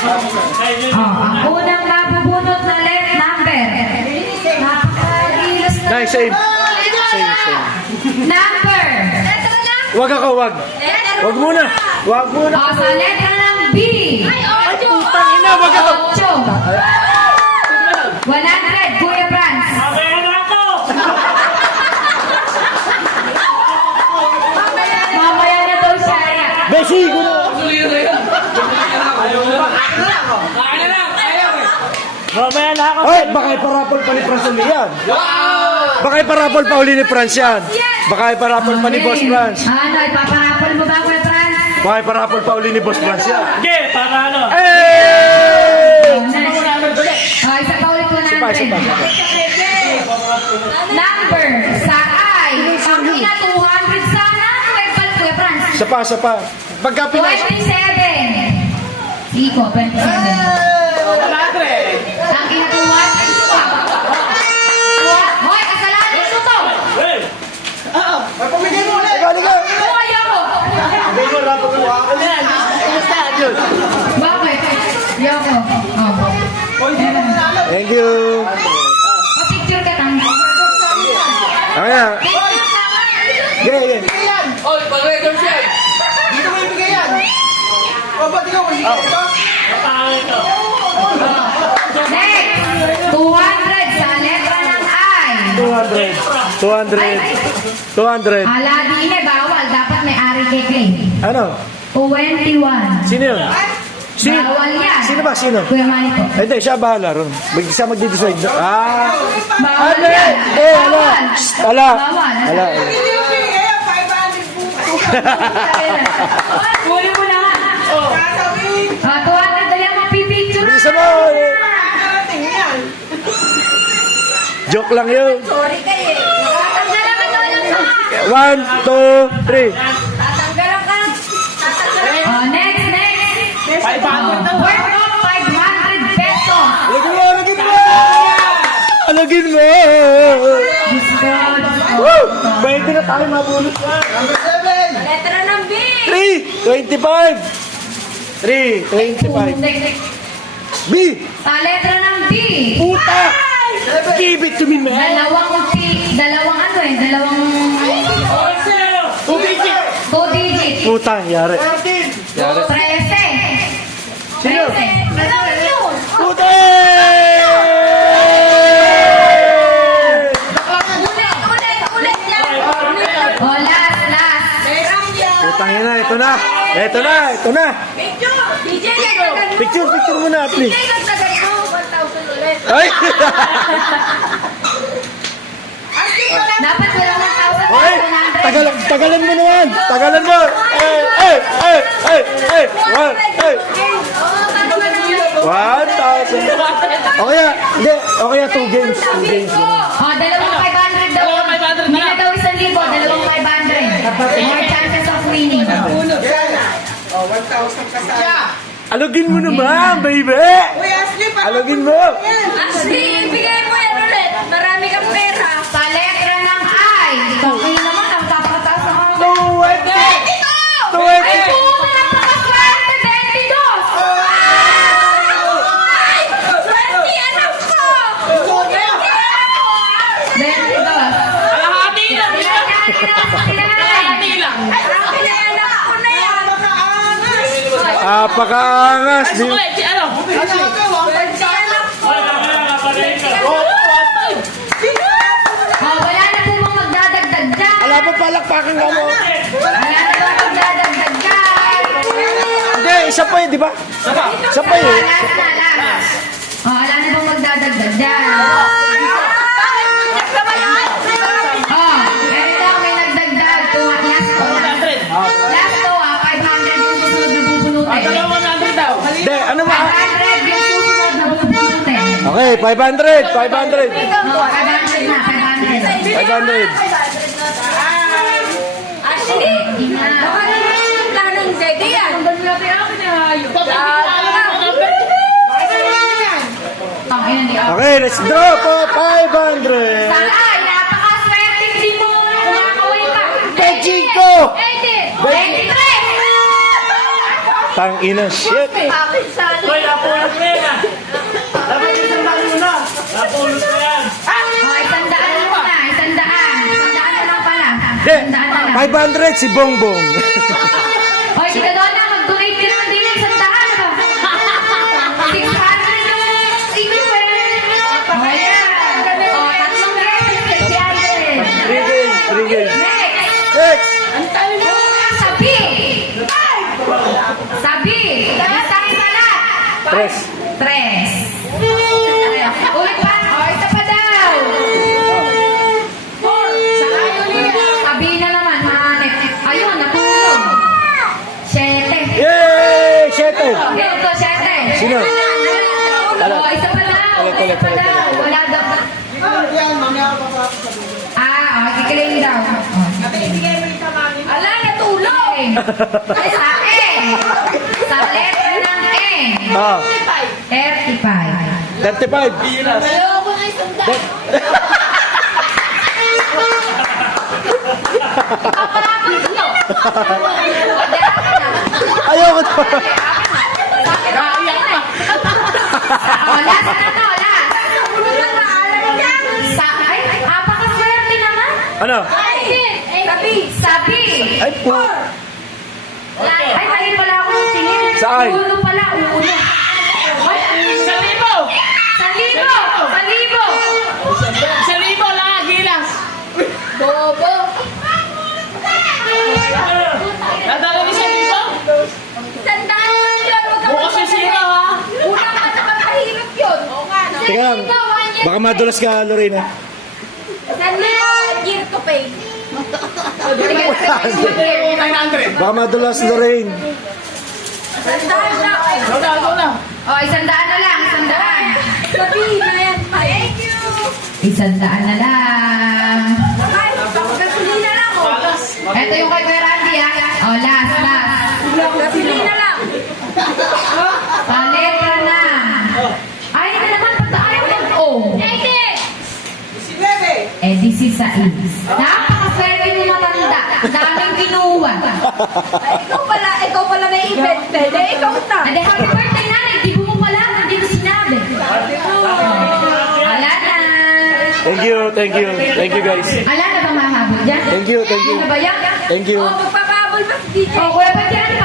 Ang unang mabubunot na number. Napakalilos na. Nice, same. Same. Number. Wag ako, wag. Wag muna. Wag muna. Sa letra ng B. Ay, putang ina, wag ako. 8. 100, Kuya Franz. Mamaya na daw siya. Beshi, gulo. Mamaya na ako. Ay, baka iparapol pa ni Franz uli yan. Baka iparapol pa uli ni Franz yan. Baka iparapol pa ni Boss Franz. Ano, ipaparapol mo ba, Kuya Franz? Baka iparapol pa uli ni Boss Franz yan. Sige, para ano? Hey! Isa pa ulit 100. Isa pa. Number sa I. Pangina 200 sana. Kuya Franz. Isa pa. Pagka pinas... 27. Iko, 27. Ang ina 200. Hoy, kasalanan mo to. Liga. Hoy, ako. Bakit? Yoko. Thank you. Pa-picture ka tang. Kaya. Yeah. Oy, pag-record siya. Dito mo ibigay yan. O, ba't ikaw kasi ito? Next. 200 sa letra ng I. 200. Ala, di na bawal. Dapat may ari kay Clay. Ano? 21. Sino yun? Bawal yan. Sino ba? Sino? Kuya Manny po. Hindi, siya bahala ron. Siya magdi-decide. Bawal Ano? yan. Bawal. Ala. Bawal. Hindi mo binigay yan, 500 po. Huli mo na nga. Sasabihin. 200 dali ang mapipicture. Bisa mo. Nakarating yan. Joke lang yun. Sorry kayo. Tatanggalan ka daw ng mga. 1, 2, 3. Tatanggalan ka. Next. 500 daw. Worth of 500 pesos. Alagin mo. Woo! 20 na tayo mabulot yan. Number 7. Letra ng B. 3, 25. 3, 25. B. Sa letra ng B. Puta. Give it to me, man. Dalawang Dalawang 2 digit. Puta, yari. 13. Sino? 13. Dalawang yun. Puta! Ulit yan. Oh, last. Putang ina, ito na. DJ, dagdagan mo. Picture muna, please. DJ, dagdagan mo. 1,000 ulit. Ay! Dapat wala 1,000. Hoy! Tagalan mo naman! Tagalan mo! Ay! 1,000. O kaya 2 games. 2 games. Dalawang 500 daw. Hindi na daw 1,000. Dalawang 500. More chances of winning. O, 1,000 ka sa... Alugin mo naman, baby! Uy, Ashley, pa. Alugin mo! Ashley, ibigay mo yan ulit. Marami kang pera. Sa letra ng I. Okay naman, ang tapakataas ng mga... 20! 22! Ay, puto na napakaswerte! 22! Ay! Swerte, anak ko! 22! Kalahati lang. Kalahati lang. Ay, sabi na anak ko na yan! Apakaangas! Ay, sukulit. Si ano? Wala na po mong magdadagdag dyan. Wala pa palakpakan ka mo. Wala na pong magdadagdag dyan. Hindi, isa pa di ba? Isa pa Wala na pong magdadagdag dyan. Meron daw may nagdagdag. Last to, 500 yung susunod na bubunutin. 100 daw. Hindi, ano ba? 500 yung susunod na bubunutin. Okay, 500. 500. 500 na, 500. 500. Actually, baka naman yung planong steady yan. Okay, let's draw po 500. Ay, napakaswerte, hindi mo kumakaway pa. Beijing ko! 23! Tang ina, shit. Bakit sana? 500 si Bongbong. Hoy, si Kadona, mag-donate ka naman din ng 100. 600 yung inyo eh. Ayan. O, tatlong beses, 600. 3 games. Next. Next! Sabi. Sabi. Isang salat. Tres. Tres. Ulit pa. O, isa pa daw. Sabi na naman, hanep. Ayun, natulog. 7. Yay! 7! Ito, 7. Sino? O, isa pa daw. Isa pa daw. Wala daw. Yan, mamaya pa pa. Kikiling daw. Ala, natulog. Sa E. Sa letter ng E. Ah, 35. 35. Ayoko na isang daan. Kapalapag nyo. Ayoko to. Last na to, last. Ay, apakaswerte naman. Ano? Sabi. Ay po. Ay, mali pala ako ng tingin. Saan? Ulo pala, ulo. Sa libo. Sa libo. Sa libo. Sa libo lang, gilas. Bobo. Nadala ni sa libo. Sandaan yun. Bukas yung zero, ha? Unang ka sa kapahirap yun. Teka lang. Baka madulas ka, Lorena. Sandaan year to pay. 900. Baka madulas, Lorraine. Sandaan na. Ito na. O, 100 na lang. 100. Sabihin na yan. Thank you. 100 na lang. Ay, gasolina lang. Balas. Ito yung kay Kuya Randy, ah. O, last. Gasolina lang. Sa letra na. Ay, na naman. Ba't ayaw yung O? Eh, this is sa is. Napakaswerte mo matanda. Daming kinuha. Ikaw pala may event, pwede. Ikaw na. Hindi, happy birthday na. Hindi mo pala. Hindi mo sinabi. Ala na. Thank you, thank you. Thank you, guys. Ala na bang mahabol dyan? Thank you, thank you. Ano ba yan? Thank you. Magpapabol ba si DJ? O, kuya pa dyan.